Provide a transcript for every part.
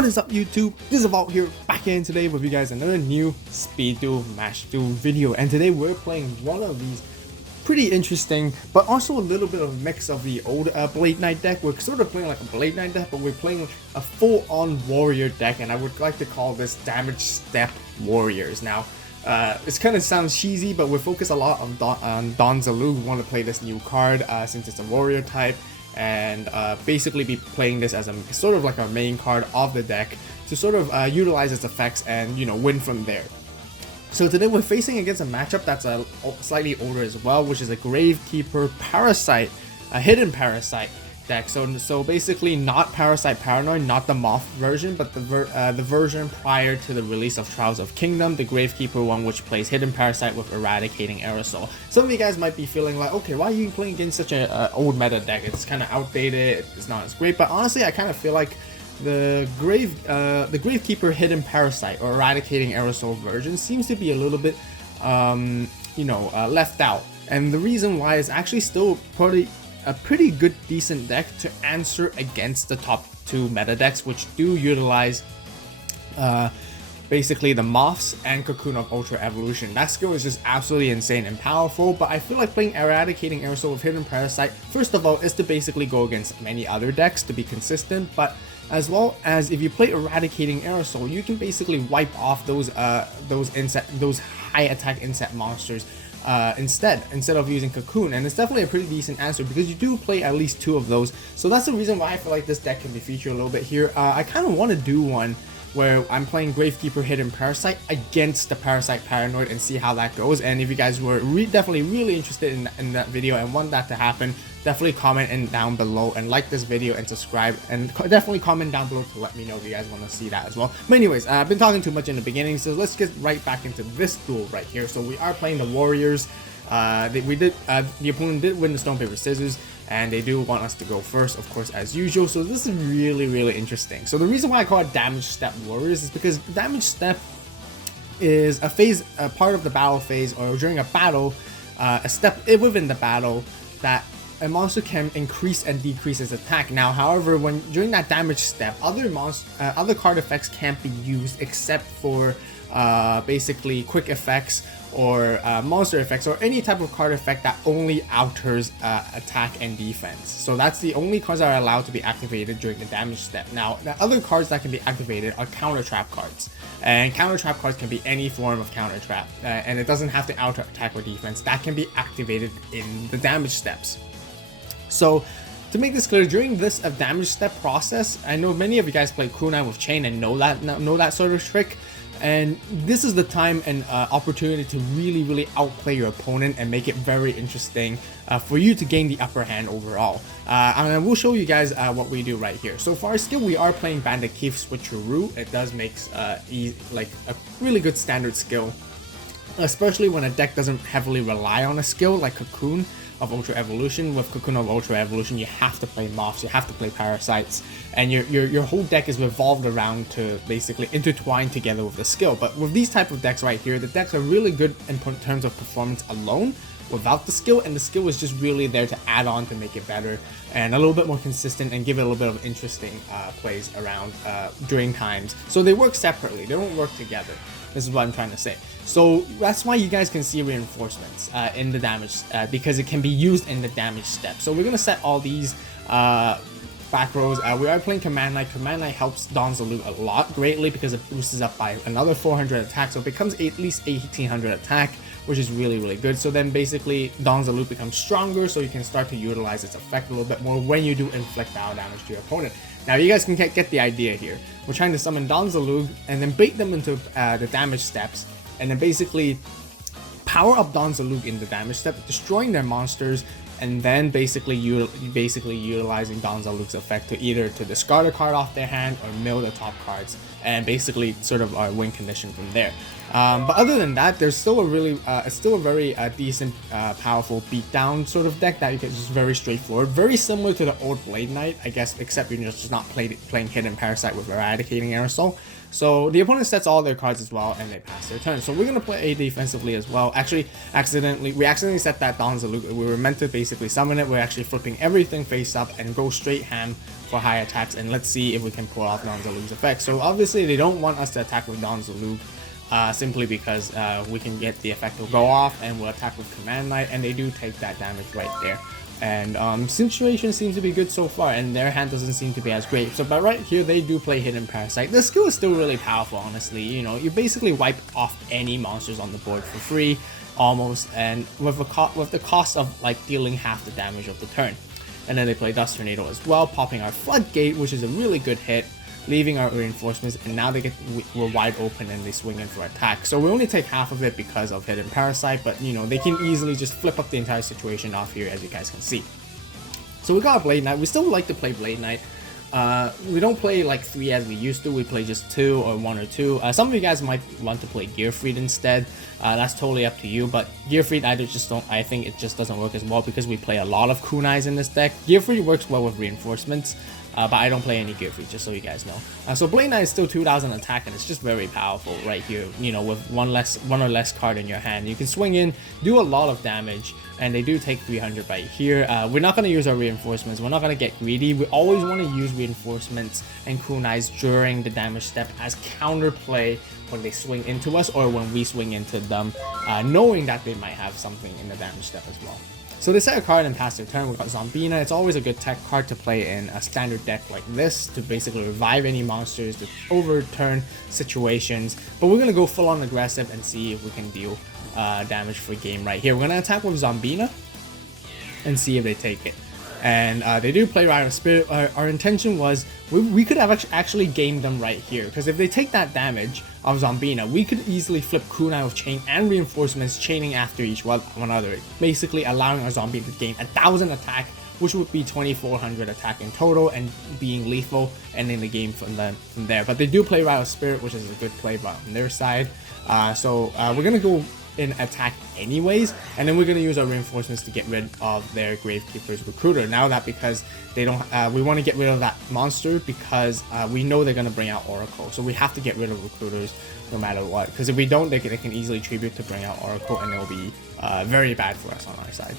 What is up YouTube? This is AVAULT here, back in today with you guys another new Speed Duel Match Duel video, and today we're playing one of these pretty interesting but also a little bit of a mix of the old Blade Knight deck. We're sort of playing like a Blade Knight deck, but we're playing a full-on warrior deck, and I would like to call this Damage Step Warriors. Now it kind of sounds cheesy, but we're focused a lot on Don Zalu. We want to play this new card since it's a warrior type, and basically be playing this as a sort of like our main card of the deck to sort of utilize its effects and, you know, win from there. So today we're facing against a matchup that's slightly older as well, which is a Gravekeeper Parasite, a hidden Parasite deck. So basically not Parasite Paranoid, not the Moth version, but the version prior to the release of Trials of Kingdom, the Gravekeeper one, which plays hidden Parasite with Eradicating Aerosol. Some of you guys might be feeling like, okay, why are you playing against such a old meta deck? It's kind of outdated, it's not as great. But honestly, I kind of feel like the Gravekeeper hidden Parasite or Eradicating Aerosol version seems to be a little bit left out, and the reason why is actually still probably a pretty good decent deck to answer against the top two meta decks, which do utilize basically the Moths and Cocoon of Ultra Evolution. That skill is just absolutely insane and powerful, but I feel like playing Eradicating Aerosol with hidden Parasite, first of all, is to basically go against many other decks to be consistent, but as well as if you play Eradicating Aerosol, you can basically wipe off those high attack insect monsters instead of using Cocoon, and it's definitely a pretty decent answer because you do play at least two of those. So that's the reason why I feel like this deck can be featured a little bit here. I kind of want to do one where I'm playing Gravekeeper hidden Parasite against the Parasite Paranoid and see how that goes. And if you guys were definitely really interested in that video and want that to happen, definitely comment down below and like this video and subscribe, and definitely comment down below to let me know if you guys want to see that as well. But anyways, I've been talking too much in the beginning, so let's get right back into this duel right here. So we are playing the Warriors. The opponent did win the Stone Paper Scissors, and they do want us to go first, of course, as usual. So this is really interesting. So the reason why I call it Damage Step Warriors is because Damage Step is a part of the battle phase, or during a battle, a step within the battle that a monster can increase and decrease its attack. Now, however, during that damage step, other card effects can't be used except for basically quick effects or monster effects, or any type of card effect that only alters attack and defense. So that's the only cards that are allowed to be activated during the damage step. Now, the other cards that can be activated are counter trap cards, and counter trap cards can be any form of counter trap, and it doesn't have to alter attack or defense. That can be activated in the damage steps. So to make this clear, during this damage step process, I know many of you guys play Kunai with Chain and know that sort of trick, and this is the time and opportunity to really outplay your opponent and make it very interesting for you to gain the upper hand overall. And I will show you guys what we do right here. So for our skill, we are playing Bandit Keith Switcheroo. It does make like a really good standard skill, especially when a deck doesn't heavily rely on a skill like Cocoon of Ultra Evolution. With Cocoon of Ultra Evolution, you have to play Moths, you have to play Parasites, and your whole deck is revolved around to basically intertwine together with the skill. But with these type of decks right here, the decks are really good in terms of performance alone without the skill, and the skill is just really there to add on to make it better and a little bit more consistent and give it a little bit of interesting plays around during times. So they work separately, they don't work together. This is what I'm trying to say. So that's why you guys can see reinforcements in the damage, because it can be used in the damage step. So we're going to set all these back rows. We are playing Command Knight. Command Knight helps Don Zalu a lot greatly because it boosts up by another 400 attack. So it becomes at least 1800 attack, which is really good. So then basically Don Zalu becomes stronger, so you can start to utilize its effect a little bit more when you do inflict battle damage to your opponent. Now you guys can get the idea here. We're trying to summon Don Zalu and then bait them into the damage steps, and then basically power up Don Zalu in the damage step, destroying their monsters, and then basically utilizing Don Zalu's effect to either to discard a card off their hand or mill the top cards, and basically sort of our win condition from there. But other than that, there's still a very decent, powerful beatdown sort of deck that you can just very straightforward, very similar to the old Blade Knight, I guess, except you're just not playing hidden Parasite with Eradicating Aerosol. So the opponent sets all their cards as well, and they pass their turn. So we're gonna play defensively as well. Actually, we accidentally set that Donzaluk. We were meant to basically summon it. We're actually flipping everything face up and go straight ham for high attacks, and let's see if we can pull off Donzaluk's effect. So obviously they don't want us to attack with Donzaluk, simply because we can get the effect will go off and we'll attack with Command Knight, and they do take that damage right there. And situation seems to be good so far, and their hand doesn't seem to be as great. So but right here they do play Hidden Parasite. The skill is still really powerful, honestly. You know, you basically wipe off any monsters on the board for free almost, and with the cost of like dealing half the damage of the turn. And then they play Dust Tornado as well, popping our Floodgate, which is a really good hit, leaving our reinforcements, and now we're wide open and they swing in for attack. So we only take half of it because of Hidden Parasite, but you know, they can easily just flip up the entire situation off here, as you guys can see. So we got a Blade Knight. We still like to play Blade Knight. We don't play like 3 as we used to. We play just 2 or 1 or 2. Some of you guys might want to play Gearfried instead. That's totally up to you, but Gearfried I think it just doesn't work as well because we play a lot of kunais in this deck. Gearfried works well with reinforcements, but I don't play any Gearfried, just so you guys know. So Blade Knight is still 2000 attack, and it's just very powerful right here. You know, with one or less card in your hand, you can swing in, do a lot of damage, and they do take 300 right here. We're not going to use our reinforcements. We're not going to get greedy. We always want to use reinforcements and kunais during the damage step as counterplay when they swing into us or when we swing into them, knowing that they might have something in the damage step as well. So they set a card and pass their turn. We've got Zombina. It's always a good tech card to play in a standard deck like this to basically revive any monsters, to overturn situations. But we're going to go full on aggressive and see if we can deal damage for game right here. We're going to attack with Zombina and see if they take it. And they do play Rider Spirit. Our intention was we could have actually gamed them right here, because if they take that damage of Zombina, we could easily flip Kunai with Chain and Reinforcements, chaining after each one another, basically allowing our Zombie to gain 1000 attack, which would be 2400 attack in total, and being lethal, ending the game from there. But they do play Rider Spirit, which is a good play on their side. So we're gonna go in attack anyways, and then we're going to use our reinforcements to get rid of their Gravekeeper's Recruiter. Now that because they don't we want to get rid of that monster because we know they're going to bring out Oracle, so we have to get rid of Recruiters no matter what, because if we don't, they can easily tribute to bring out Oracle, and it'll be very bad for us on our side.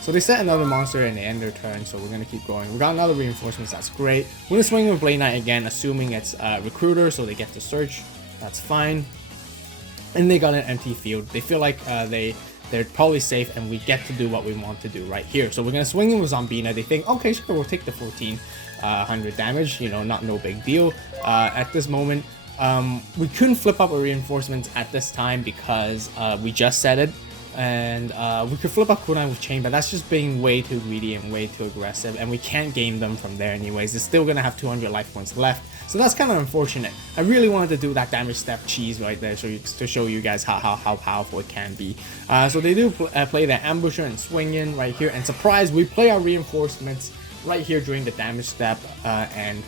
So they set another monster and they end their turn, so we're going to keep going. We got another reinforcements, that's great. We're going to swing with Blade Knight again, assuming it's Recruiter, so they get to search. That's fine. And they got an empty field. They feel like they're probably safe, and we get to do what we want to do right here. So we're gonna swing in with Zombina. They think, okay, sure, we'll take the 1400 damage. You know, no big deal. At this moment, we couldn't flip up our reinforcements at this time because we just set it. And we could flip up Kunai with Chain, but that's just being way too greedy and way too aggressive, and we can't game them from there anyways. They're still gonna have 200 life points left, so that's kind of unfortunate. I really wanted to do that damage step cheese right there to show you guys how powerful it can be. So they do play their Ambusher and swing in right here, and surprise, we play our reinforcements right here during the damage step, and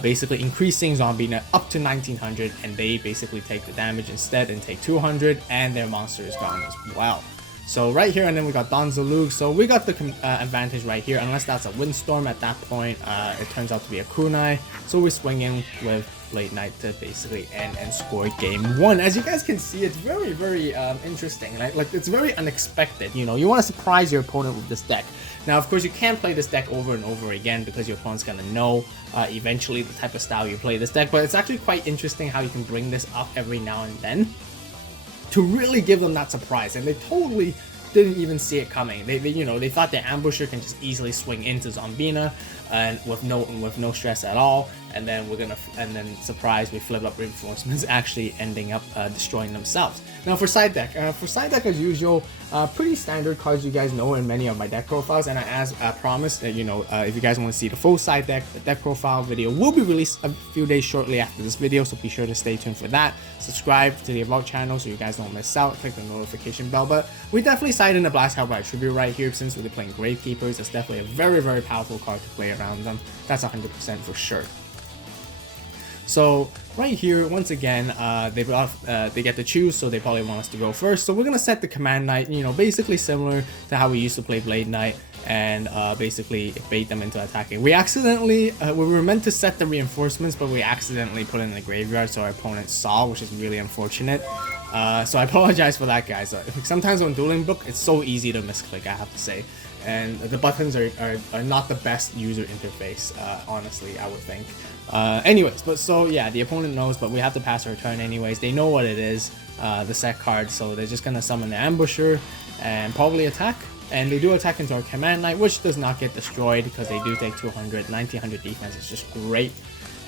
basically increasing Zombina up to 1900, and they basically take the damage instead and take 200, and their monster is gone as well. So right here, and then we got Donzaluk, so we got the advantage right here, unless that's a Windstorm at that point. It turns out to be a Kunai, so we swing in with Blade Knight to basically end and score game 1. As you guys can see, it's very interesting. Like it's very unexpected. You know, you want to surprise your opponent with this deck. Now, of course, you can't play this deck over and over again because your opponent's gonna know eventually the type of style you play this deck. But it's actually quite interesting how you can bring this up every now and then to really give them that surprise, and they totally didn't even see it coming. They thought the Ambusher can just easily swing into Zombina and with no stress at all, and then surprise, we flip up reinforcements, actually ending up destroying themselves. Now for side deck as usual, pretty standard cards you guys know in many of my deck profiles, and as promised, if you guys want to see the full side deck, the deck profile video will be released a few days shortly after this video, so be sure to stay tuned for that. Subscribe to the AVAULT channel so you guys don't miss out, click the notification bell. But we definitely side in the Blast Hellbite Tribute right here, since we're playing Gravekeepers. It's definitely a very powerful card to play around them. That's 100% for sure. So right here, once again, they get to choose, so they probably want us to go first. So we're gonna set the Command Knight, basically similar to how we used to play Blade Knight, and basically bait them into attacking. We accidentally, we were meant to set the reinforcements, but we accidentally put it in the graveyard, so our opponent saw, which is really unfortunate. So I apologize for that, guys. Sometimes on Dueling Book, it's so easy to misclick, I have to say. And the buttons are not the best user interface, honestly, I would think. Anyways, but so yeah, the opponent knows, but we have to pass our turn anyways. They know what it is, the set card, so they're just gonna summon the Ambusher and probably attack. And they do attack into our Command Knight, which does not get destroyed because they do take 200. 1900 defense is just great.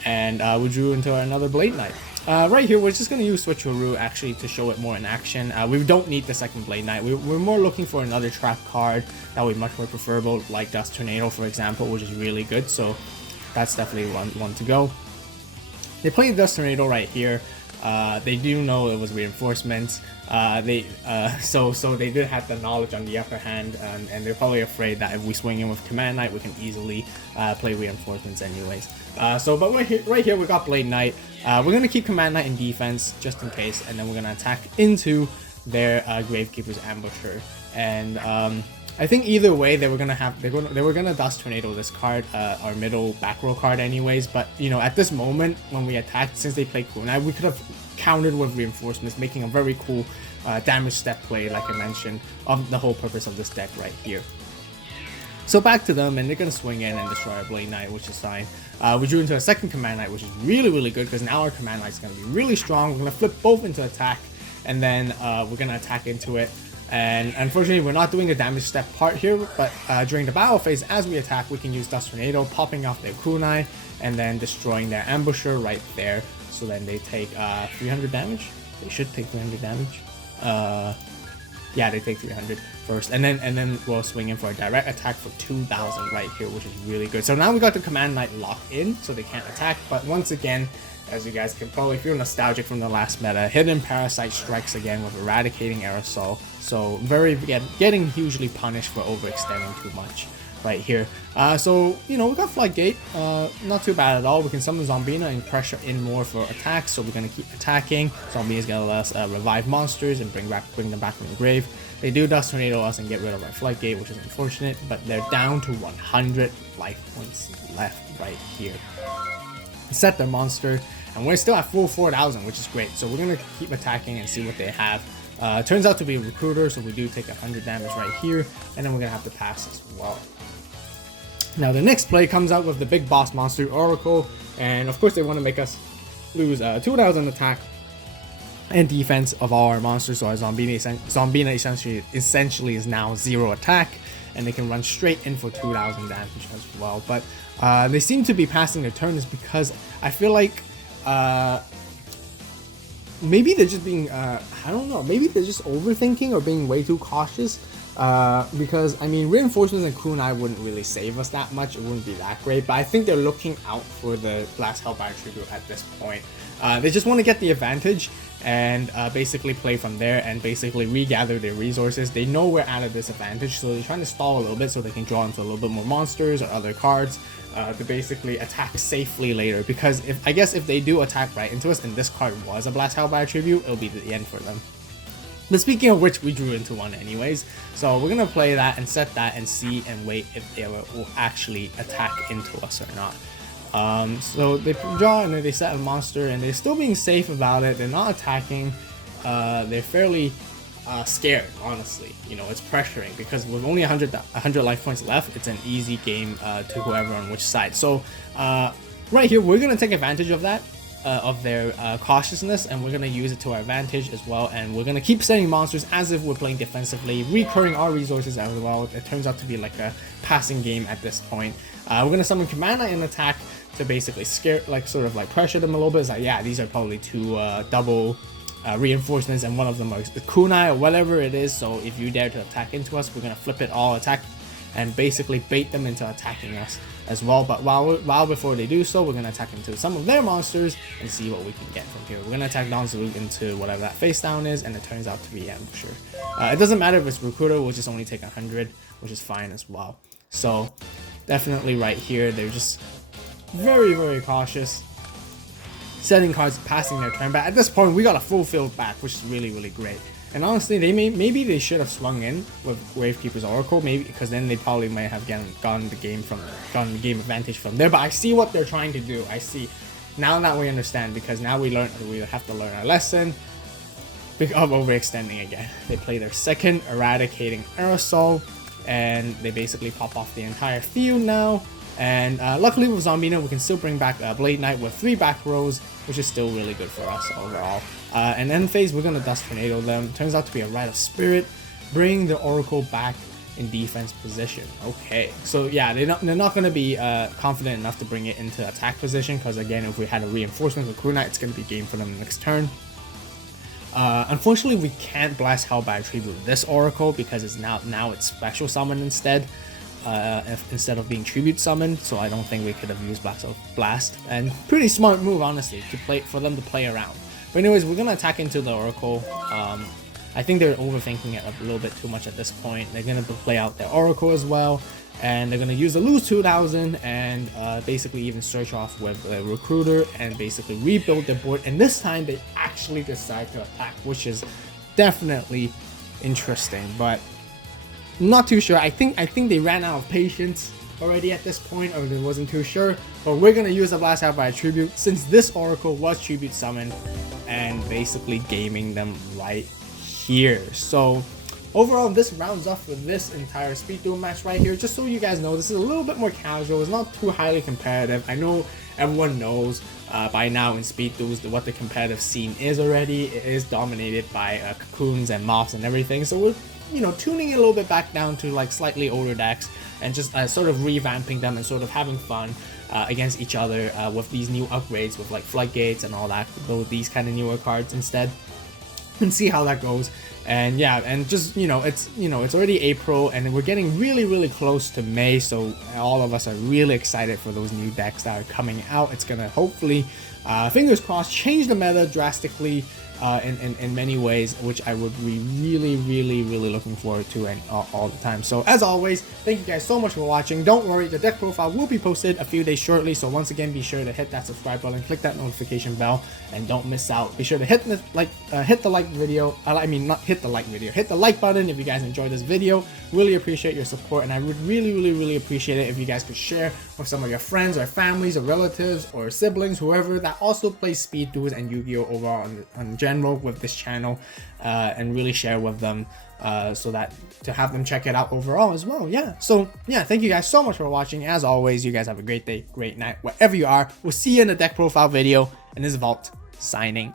And we drew into another Blade Knight. Right here, we're just going to use Switcheroo actually to show it more in action. We don't need the second Blade Knight. We're more looking for another trap card that would be much more preferable, like Dust Tornado, for example, which is really good. So that's definitely one to go. They play Dust Tornado right here. They do know it was reinforcements. So they did have the knowledge on the upper hand, and they're probably afraid that if we swing in with Command Knight, we can easily play reinforcements anyways. But right here we got Blade Knight. We're gonna keep Command Knight in defense just in case, and then we're gonna attack into their Gravekeeper's Ambusher. And I think either way they were gonna Dust Tornado this card, our middle back row card anyways. But you know, at this moment when we attacked, since they played Kunai, we could have countered with reinforcements, making a very cool damage step play, like I mentioned, of the whole purpose of this deck right here. So back to them, and they're gonna swing in and destroy our Blade Knight, which is fine. We drew into a second Command Knight, which is really good because now our Command Knight is gonna be really strong. We're gonna flip both into attack, and then we're gonna attack into it. And unfortunately, we're not doing the damage step part here, but during the battle phase, as we attack, we can use Dust Tornado, popping off their kunai, and then destroying their Ambusher right there. So then they take 300 damage. They should take 300 damage. Yeah, they take 300 first, and then we'll swing in for a direct attack for 2000 right here, which is really good. So now we got the Command Knight locked in, so they can't attack. But once again, as you guys can probably feel nostalgic from the last meta, Hidden Parasite strikes again with Eradicating Aerosol. So getting hugely punished for overextending too much right here. So, you know, we got Floodgate, not too bad at all. We can summon Zombina and pressure in more for attacks, so we're going to keep attacking. Zombina's going to let us revive monsters and bring them back from the grave. They do Dust Tornado us and get rid of our Floodgate, which is unfortunate, but they're down to 100 life points left right here. Set their monster, and we're still at full 4,000, which is great. So we're going to keep attacking and see what they have. Turns out to be a Recruiter, so we do take 100 damage right here, and then we're going to have to pass as well. Now the next play comes out with the big boss monster, Oracle, and of course they want to make us lose 2,000 attack and defense of all our monsters, so our Zombina essentially is now 0 attack, and they can run straight in for 2,000 damage as well. But they seem to be passing their turns because I feel like maybe they're just being, I don't know, maybe they're just overthinking or being way too cautious. Because, I mean, reinforcements and kunai wouldn't really save us that much. It wouldn't be that great. But I think they're looking out for the Blast Hellfire Tribute at this point. They just want to get the advantage and basically play from there and basically regather their resources. They know we're at a disadvantage, so they're trying to stall a little bit so they can draw into a little bit more monsters or other cards to basically attack safely later. Because I guess if they do attack right into us and this card was a Blast Hellfire Tribute, it'll be the end for them. But speaking of which, we drew into one anyways, so we're gonna play that and set that and see and wait if they will actually attack into us or not. So they draw and then they set a monster, and they're still being safe about it. They're not attacking. They're fairly scared, honestly. You know, it's pressuring because with only 100 life points left, it's an easy game to whoever on which side. So right here, we're gonna take advantage of that. Of their cautiousness, and we're going to use it to our advantage as well, and we're going to keep setting monsters as if we're playing defensively, recurring our resources as well. It turns out to be like a passing game at this point. We're going to summon Command Knight and attack to basically scare, like sort of like pressure them a little bit. It's like, yeah, these are probably two double reinforcements, and one of them is the kunai or whatever it is. So if you dare to attack into us, we're going to flip it all, attack, and basically bait them into attacking us as well. But while before they do so, we're going to attack into some of their monsters and see what we can get from here. We're going to attack Donzaluk into whatever that face down is, and it turns out to be Ambusher. It doesn't matter if it's Recruiter, we'll just only take 100, which is fine as well. So definitely right here, they're just very cautious, setting cards, passing their turn. But at this point, we got a full field back, which is really great. And honestly, maybe they should have swung in with Gravekeeper's Oracle, maybe, because then they probably might have gotten the game advantage from there. But I see what they're trying to do. I see now that we understand, because now we have to learn our lesson of overextending again. They play their second Eradicating Aerosol, and they basically pop off the entire field now. And luckily with Zombina, we can still bring back Blade Knight with 3 back rows, which is still really good for us overall. And end phase, we're gonna Dust Tornado them. Turns out to be a Rite of Spirit, bring the Oracle back in defense position. Okay, so yeah, they're not gonna be confident enough to bring it into attack position, because again, if we had a reinforcement with Kunai, it's gonna be game for them next turn. Unfortunately, we can't blast Hell by Attribute this Oracle, because it's now it's special summon instead of being tribute summoned. So I don't think we could have used Blast. And pretty smart move, honestly, for them to play around. But anyways, we're gonna attack into the Oracle. I think they're overthinking it a little bit too much at this point. They're gonna play out their Oracle as well, and they're gonna use the lose 2000 and basically even search off with a Recruiter and basically rebuild their board. And this time they actually decide to attack, which is definitely interesting, but not too sure. I think they ran out of patience already at this point, or they wasn't too sure. But we're gonna use the Blast Out by Tribute, since this Oracle was tribute summoned, and basically gaming them right here. So overall, this rounds off with this entire Speed Duel match right here. Just so you guys know, this is a little bit more casual. It's not too highly competitive. I know everyone knows by now in Speed Duels what the competitive scene is already. It is dominated by cocoons and moths and everything. So we're tuning it a little bit back down to like slightly older decks, and just sort of revamping them and sort of having fun against each other with these new upgrades with like Floodgates and all that, these kind of newer cards instead, and see how that goes. And yeah, and just it's already April, and we're getting really close to May, so all of us are really excited for those new decks that are coming out. It's gonna hopefully, fingers crossed, change the meta drastically in many ways, which I would be really looking forward to, and all the time. So as always, thank you guys so much for watching. Don't worry, the deck profile will be posted a few days shortly, so once again, be sure to hit that subscribe button, click that notification bell, and don't miss out. Be sure to hit the like video. Hit the like button if you guys enjoyed this video. Really appreciate your support, and I would really appreciate it if you guys could share with some of your friends or families or relatives or siblings, whoever that also plays Speed Duels and Yu-Gi-Oh overall in general with this channel, and really share with them so that to have them check it out overall as well. Yeah, so yeah, thank you guys so much for watching. As always, you guys have a great day, great night, wherever you are. We'll see you in the deck profile video, and this is Vault signing